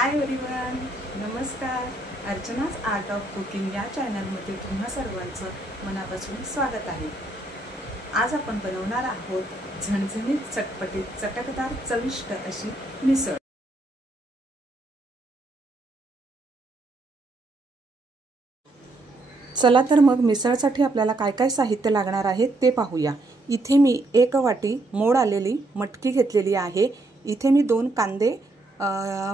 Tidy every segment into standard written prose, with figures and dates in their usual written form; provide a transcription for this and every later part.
Hi everyone, नमस्कार. अर्चनाज art of cooking या चॅनलमध्ये तुम्हा सर्वांचं मनापासून स्वागत आहे. आज आपण बनवणार आहोत झणझणीत, चटपटीत, चटकदार, चविष्ट अशी मिसळ. चला तर मग मिसळसाठी आपल्याला काय काय साहित्य लागणार आहे ते पाहूया. इथे मी 1 वाटी मोड आलेली मटकी घेतलेली आहे. इथे मी 2 कांदे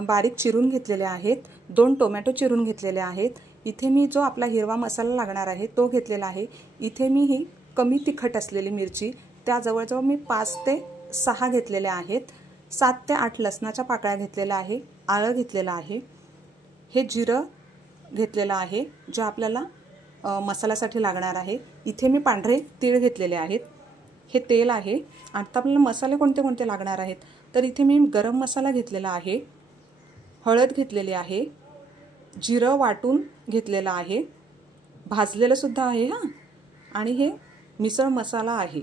बारीक चिरून घेतलेले आहेत. 2 टोमॅटो चिरून घेतलेले आहेत. इथे मी जो आपला हिरवा मसाला लागणार आहे तो घेतलेला आहे. इथे मी ही कमी तिखट असलेली मिरची त्या जवळजवळ मी 5 ते 6 घेतलेल्या आहेत. 7 ते 8 लसणाच्या पाकळ्या घेतलेल्या आहे. आलं घेतलेलं आहे. हे जिरं घेतलेलं आहे जे आपल्याला मसाल्यासाठी लागणार आहे. इथे मी पांढरे तीळ घेतलेले आहेत. हे तेल आहे. आता आपल्याला मसाले कोणते कोणते लागणार आहेत तर इथे मी गरम मसाला घेतलेला आहे, हळद घेतलेली आहे, जिरं वाटून घेतलेलं आहे, भाजलेलं सुद्धा आहे आणि हे मिसळ मसाला आहे,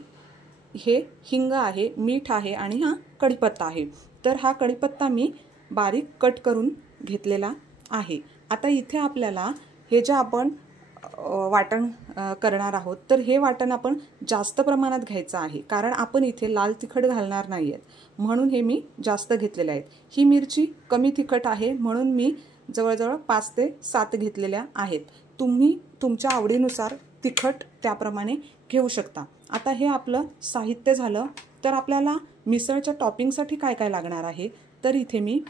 हे हिंग आहे, मीठ आहे आणि हा कढीपत्ता आहे. तर हा कढीपत्ता मी बारीक कट करून घेतलेला आहे. आता इथे आपल्याला हे जे आपण वाटण करणार आहोत तर हे वाटण आपण जास्त प्रमाणात घ्यायचं आहे, कारण आपण इथे लाल तिखट घालणार नाही आहेत, म्हणून हे मी जास्त घेतलेले आहेत. ही मिरची कमी तिखट आहे म्हणून मी जवळजवळ 5 ते 7 घेतलेल्या आहेत. तुम्ही तुमच्या आवडीनुसार तिखट त्याप्रमाणे घेऊ शकता. आता हे आपलं साहित्य झालं. तर आपल्याला मिसळच्या टॉपिंगसाठी काय काय लागणार आहे तर इथे मी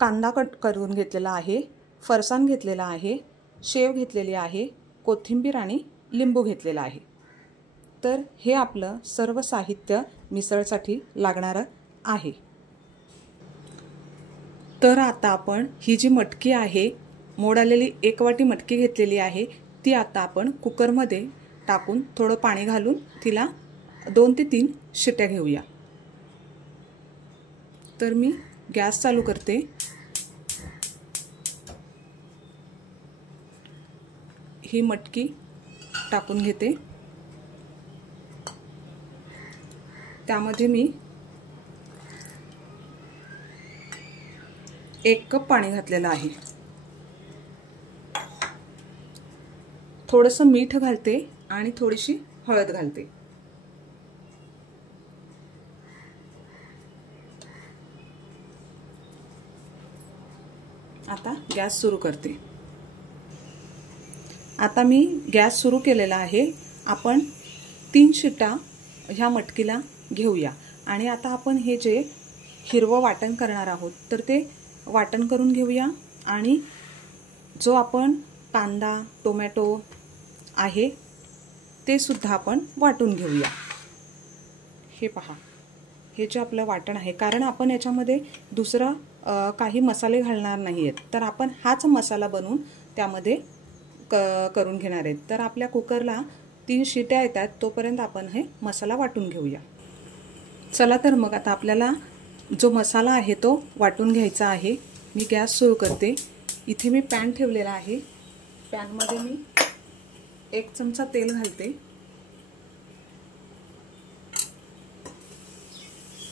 कांदा कट करून घेतलेला आहे, फरसाण घेतलेला आहे, शेव घेतलेली आहे, कोथिंबीर आणि लिंबू घेतलेला आहे. तर हे आपलं सर्व साहित्य मिसळसाठी लागणारं आहे. तर आता आपण ही जी मटकी आहे, मोड आलेली 1 वाटी मटकी घेतलेली आहे, ती आता आपण कुकरमध्ये टाकून थोडं पाणी घालून तिला 2 ते 3 शिट्या घेऊया. तर मी गॅस चालू करते. ही मटकी टाकून घेते. त्यामध्ये मी 1 कप पाणी घातलेलं आहे. थोडंसं मीठ घालते आणि थोडीशी हळद घालते. आता गॅस सुरू करते. आता मी गॅस सुरू केलेला आहे. आपण 3 शिट्या ह्या मटकीला घेऊया आणि आता आपण हे जे हिरवं वाटण करणार आहोत तर ते वाटण करून घेऊया. आणि जो आपण कांदा टोमॅटो आहे ते सुद्धा आपण वाटून घेऊया. हे पहा, हे जे आपलं वाटण आहे, कारण आपण याच्यामध्ये दुसरा काही मसाले घालणार नाही आहेत, तर आपण हाच मसाला बनवून त्यामध्ये करून घेणार आहेत. तर आपल्या कुकरला 3 शिट्या येतात तोपर्यंत आपण हे मसाला वाटून घेऊया. चला तर मग आता आपल्याला जो मसाला आहे तो वाटून घ्यायचा आहे. मी गॅस सुरू करते. इथे मी पॅन ठेवलेला आहे. पॅनमध्ये मी 1 चमचा तेल घालते.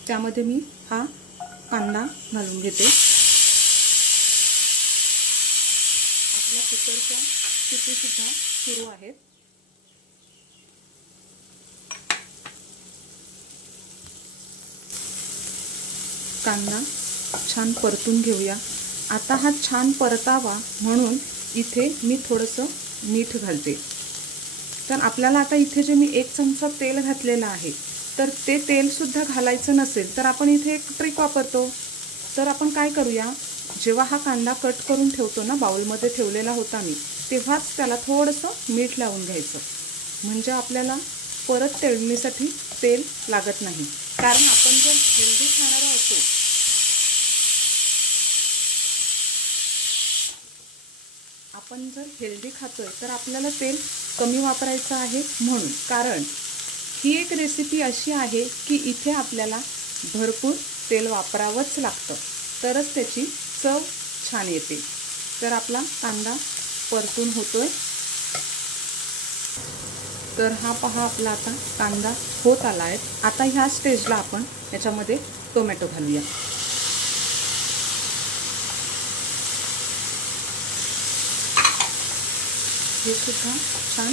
त्यामध्ये मी हा कांदा घालून घेते. आपल्या कुकरच्या शिट्टी सुद्धा सुरू आहेत. कांदा छान परतून घेऊया. आता हा छान परतावा म्हणून इथे मी थोडंसं मीठ घालते. तर आपल्याला आता इथे जे मी 1 चमचा तेल घातलेलं आहे तर ते तेल सुद्धा घालायचं नसेल तर आपण इथे एक ट्रिक वापरतो. तर आपण काय करूया, जेव्हा हा कांदा कट करून ठेवतो ना, बाउलमध्ये ठेवलेला होता मी, तेव्हाच त्याला थोडंसं मीठ लावून घ्यायचं, म्हणजे आपल्याला परत तळणीसाठी तेल लागत नाही. कारण आपण जर हेल्दी खाणार असो, आपण जर हेल्दी खातोय तर आपल्याला तेल कमी वापरायचं आहे म्हणून. कारण ही एक रेसिपी अशी आहे की इथे आपल्याला भरपूर तेल वापरावंच लागतं, तरच त्याची चव छान येते. तर आपला कांदा परतून होतोय. तर हा पहा आपला आता कांदा होत आला आहे। आता ह्या स्टेजला आपण याच्यामध्ये टोमॅटो घालूया। हे सुद्धा छान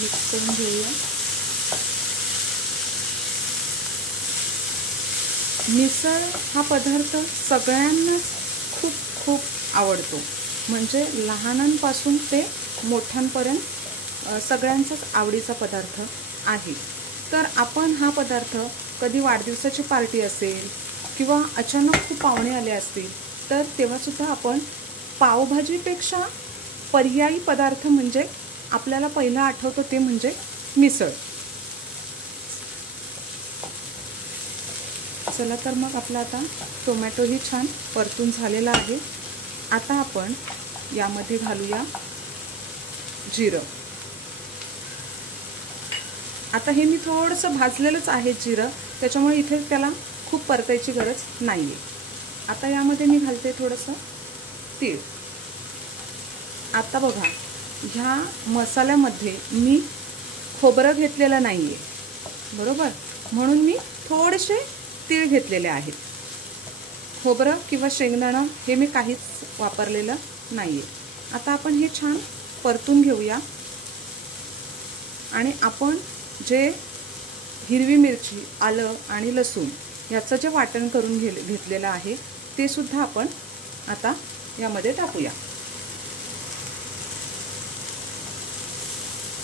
मिक्स करून घेऊया। मिसळ हा पदार्थ सगळ्यांनाच खूप खूप आवडतो, म्हणजे लहानांपासून ते मोठ्यांपर्यंत सगळ्यांचाच आवडीचा पदार्थ आहे। तर आपण हा पदार्थ कधी वाढदिवसाची पार्टी असेल किंवा अचानक खूप पाहुणे आले असतील तर तेव्हासुद्धा आपण पावभाजीपेक्षा पर्यायी पदार्थ म्हणजे आपल्याला पहिला आठवतो ते म्हणजे मिसळ। चला तर मग आपला आता टोमॅटोही छान परतून झालेला आहे। आता आपण यामध्ये घालूया जिरं। आता हे मी थोडंसं भाजलेलंच आहे जिरं, त्याच्यामुळे इथे त्याला खूप परतायची गरज नाही आहे। आता यामध्ये मी घालते थोडंसं तीळ। आता बघा, ह्या मसाल्यामध्ये मी खोबरं घेतलेलं नाही आहे, बरोबर, म्हणून मी थोडेसे तीळ घेतलेले आहेत। खोबरं किंवा शेंगदाणा हे मी काहीच वापरलेलं नाही आहे। आता आपण हे छान परतून घेऊया आणि आपण जे हिरवी मिरची, आलं आणि लसूण याचं जे वाटण करून घेतलेलं आहे ते सुद्धा आपण आता यामध्ये टाकूया।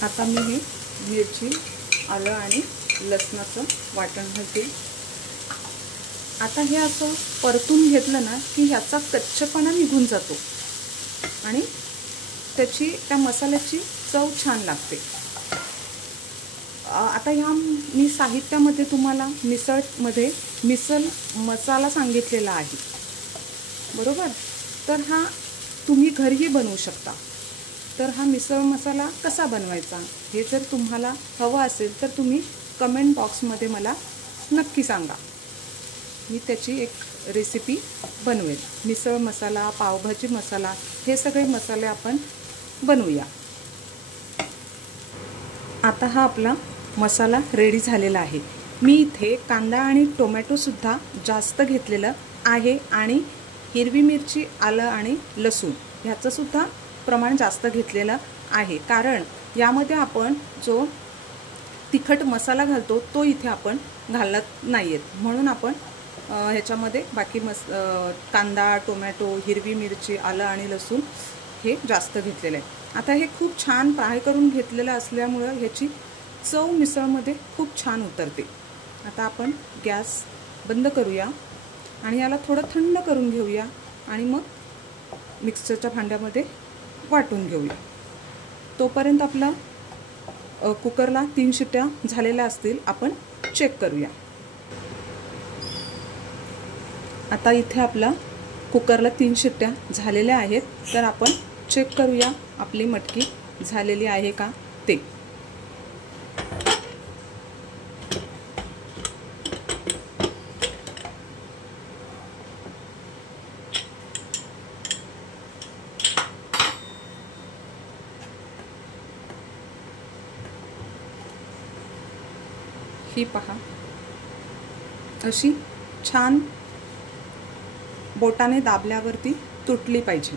आता मी हे मिरची, आलं आणि लसणाचं वाटण घालते। आता हे असं परतून घेतलं ना की ह्याचा कच्चपणा निघून जातो आणि त्या मसाल्याची चव छान लागते। आता ह्या मी साहित्यामध्ये तुम्हाला मिसळ मसाला सांगितलेला आहे, बरोबर, तर हा तुम्ही घरीही बनवू शकता। तर हा मिसळ मसाला कसा बनवायचा हे जर तुम्हाला हवं असेल तर तुम्ही कमेंट बॉक्समध्ये मला नक्की सांगा, मी त्याची एक रेसिपी बनवेल। मिसळ मसाला, पावभाजी मसाला हे सगळे मसाले आपण बनवूया। आता हा आपला मसाला रेडी झालेला आहे। मी इथे कांदा आणि टोमॅटोसुद्धा जास्त घेतलेलं आहे आणि हिरवी मिरची, आलं आणि लसूण ह्याचंसुद्धा प्रमाण जास्त घेतलेलं आहे, कारण यामध्ये आपण जो तिखट मसाला घालतो तो इथे आपण घालत नाही आहेत, म्हणून आपण ह्याच्यामध्ये बाकी कांदा, टोमॅटो, हिरवी मिरची, आलं आणि लसूण हे जास्त घेतलेलं आहे। आता हे खूप छान फ्राय करून घेतलेलं असल्यामुळं ह्याची चव मिसळमध्ये खूप छान उतरते। आता आपण गॅस बंद करूया आणि याला थोडं थंड करून घेऊया आणि मग मिक्सरच्या भांड्यामध्ये वाटून घेऊया। तोपर्यंत आपला कुकरला 3 शिट्ट्या झालेल्या असतील, आपण चेक करूया। आता इथे आपला कुकरला 3 शिट्ट्या झालेल्या आहेत, तर आपण चेक करूया आपली मटकी झालेली आहे का ते। ही पहा, अशी छान बोटाने दाबल्यावरती तुटली पाहिजे,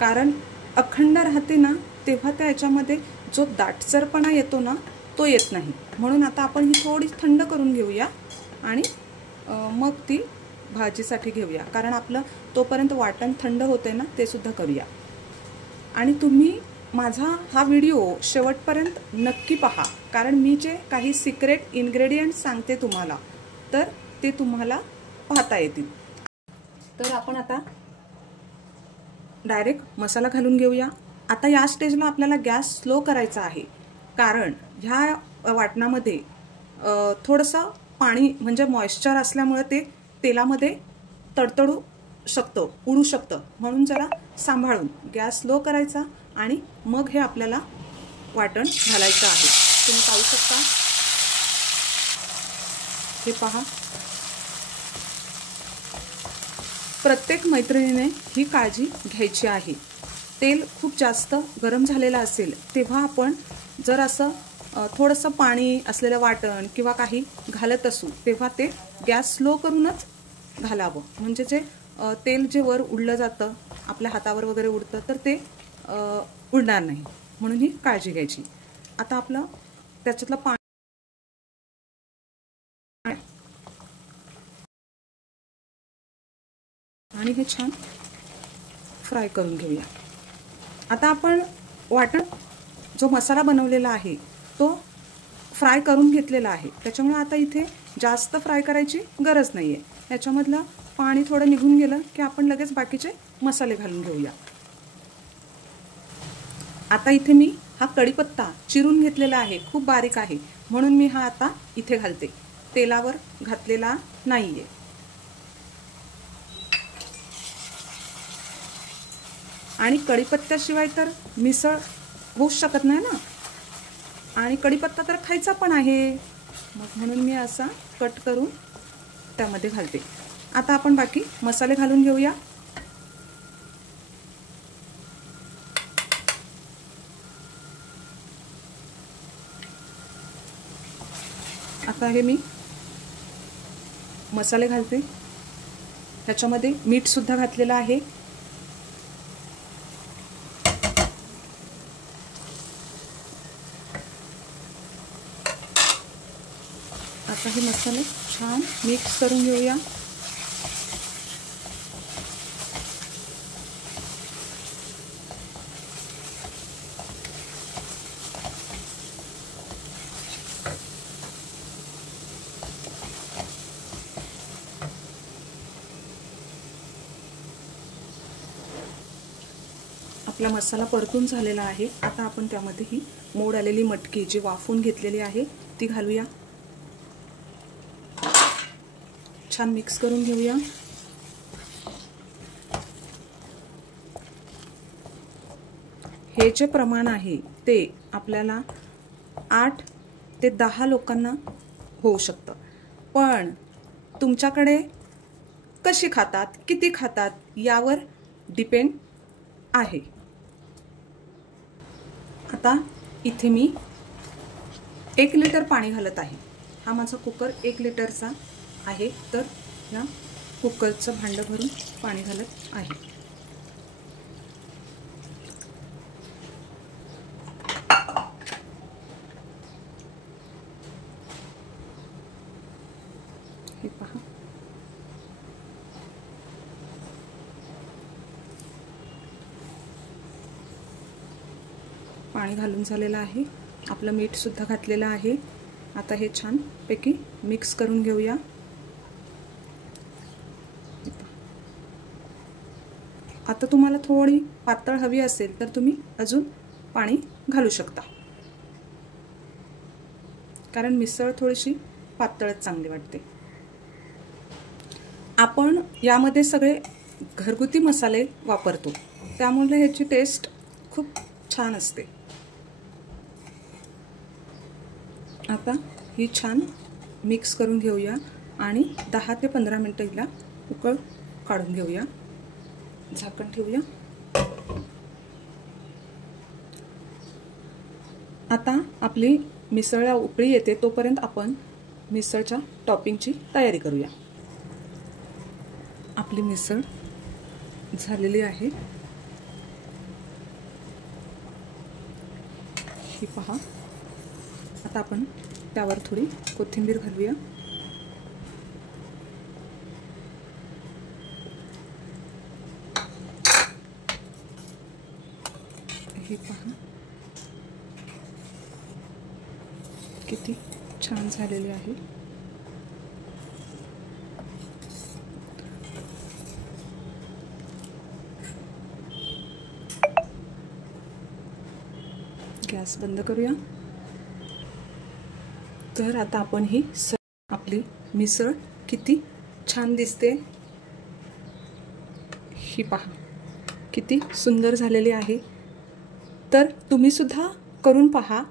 कारण अखंड राहते ना तेव्हा त्या याच्यामध्ये जो दाटसरपणा येतो ना तो येत नाही। म्हणून आता आपण ही थोडी थंड करून घेऊया आणि मग ती भाजीसाठी घेऊया, कारण आपलं तोपर्यंत वाटण थंड होते ना ते सुद्धा करूया। आणि तुम्ही माझा हा व्हिडिओ शेवटपर्यंत नक्की पहा, कारण मी जे काही सिक्रेट इन्ग्रेडियंट्स सांगते तुम्हाला तर ते तुम्हाला पाहता येतील। तर आपण आता डायरेक्ट मसाला घालून घेऊया। आता या स्टेजला आपल्याला गॅस स्लो करायचा आहे, कारण ह्या वाटणामध्ये थोडंसं पाणी म्हणजे मॉइश्चर असल्यामुळे ते तेलामध्ये तडतडू शकतं, उडू शकतं, म्हणून जरा सांभाळून गॅस स्लो करायचा आणि मग हे आपल्याला वाटण घालायचं आहे। तुम्ही पाहू शकता, हे पहा, प्रत्येक मैत्रिणीने ही काळजी घ्यायची आहे। तेल खूप जास्त गरम झालेलं असेल तेव्हा आपण जर असं थोडंसं पाणी असलेलं वाटण किंवा काही घालत असू तेव्हा ते गॅस स्लो करूनच घालावं, म्हणजे जे तेल जे वर उडलं जातं आपल्या हातावर वगैरे उडतं तर ते उडणार नाही, म्हणून ही काळजी घ्यायची. आता आपलं त्याच्यातलं पाणी आणि हे छान फ्राय करून घेऊया. आता आपण वाटण जो मसाला बनवलेला आहे तो फ्राय करून घेतलेला आहे, त्याच्यामुळे आता इथे जास्त फ्राय करायची गरज नाही आहे. याच्यामधलं पाणी थोडं निघून गेलं की आपण लगेच बाकीचे मसाले घालून घेऊया. आता इथे मी हा कढीपत्ता चिरून घेतलेला आहे, खूप बारीक आहे, म्हणून मी हा आता इथे घालते, तेलावर घातलेला नाहीये. आणि कढीपत्त्याशिवाय तर मिसळ होऊच शकत नाही ना, आणि कढीपत्ता तर खायचा पण आहे, मग म्हणून मी असा कट करून त्यामध्ये घालते. आता आपण बाकी मसाले घालून घेऊया. आता हे मी मसाले घालते, ह्याच्यामध्ये मीठ सुद्धा घातलेलं आहे. आता हे मसाले छान मिक्स करून घेऊया. आपला मसाला परतून झालेला आहे. आता आपण त्यामध्ये ही मोड आलेली मटकी जी वाफवून घेतलेली आहे ती घालूया. छान मिक्स करून घेऊया. हे जे प्रमाण आहे ते आपल्याला 8 ते 10 लोकांना होऊ शकतं, पण तुमच्याकडे कशी खातात, किती खातात यावर डिपेंड आहे. आता इथे मी 1 लिटर पाणी घालत आहे. हा माझा कुकर 1 लिटरचा आहे, तर या कुकरचं भांडं भरून पाणी घालत आहे. हे पहा, पाणी घालून झालेलं आहे. आपलं मीठ सुद्धा घातलेलं आहे. आता हे छान पैकी मिक्स करून घेऊया. आता तुम्हाला थोडी पातळ हवी असेल तर तुम्ही अजून पाणी घालू शकता, कारण मिसळ थोडीशी पातळच चांगली वाटते. आपण यामध्ये सगळे घरगुती मसाले वापरतो, त्यामुळे ह्याची टेस्ट खूप छान असते. आता ही छान मिक्स करून घेऊया आणि 10 ते 15 मिनिटं हिला उकळ काढून घेऊया. झाकण ठेवूया. आता आपली मिसळला उकळी येते तोपर्यंत आपण मिसळच्या टॉपिंगची तयारी करूया. आपली मिसळ झालेली आहे. ही पहा. आता आपण त्यावर थोडी कोथिंबीर घालूया. हे पहा किती छान झालेली आहे. गॅस बंद करूया. तर आता आपण ही आपली मिसळ किती छान दिसते. ही पहा किती सुंदर झालेली आहे. तर तुम्ही सुद्धा करून पहा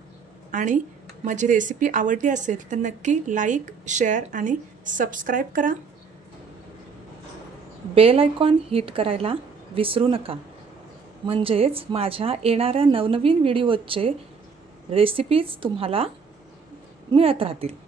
आणि माझी रेसिपी आवडली असेल तर नक्की लाईक, शेअर आणि सबस्क्राईब करा. बेल आयकॉन हिट करायला विसरू नका, म्हणजेच माझ्या येणाऱ्या नवनवीन व्हिडिओचे रेसिपीज तुम्हाला मिळत राहतील.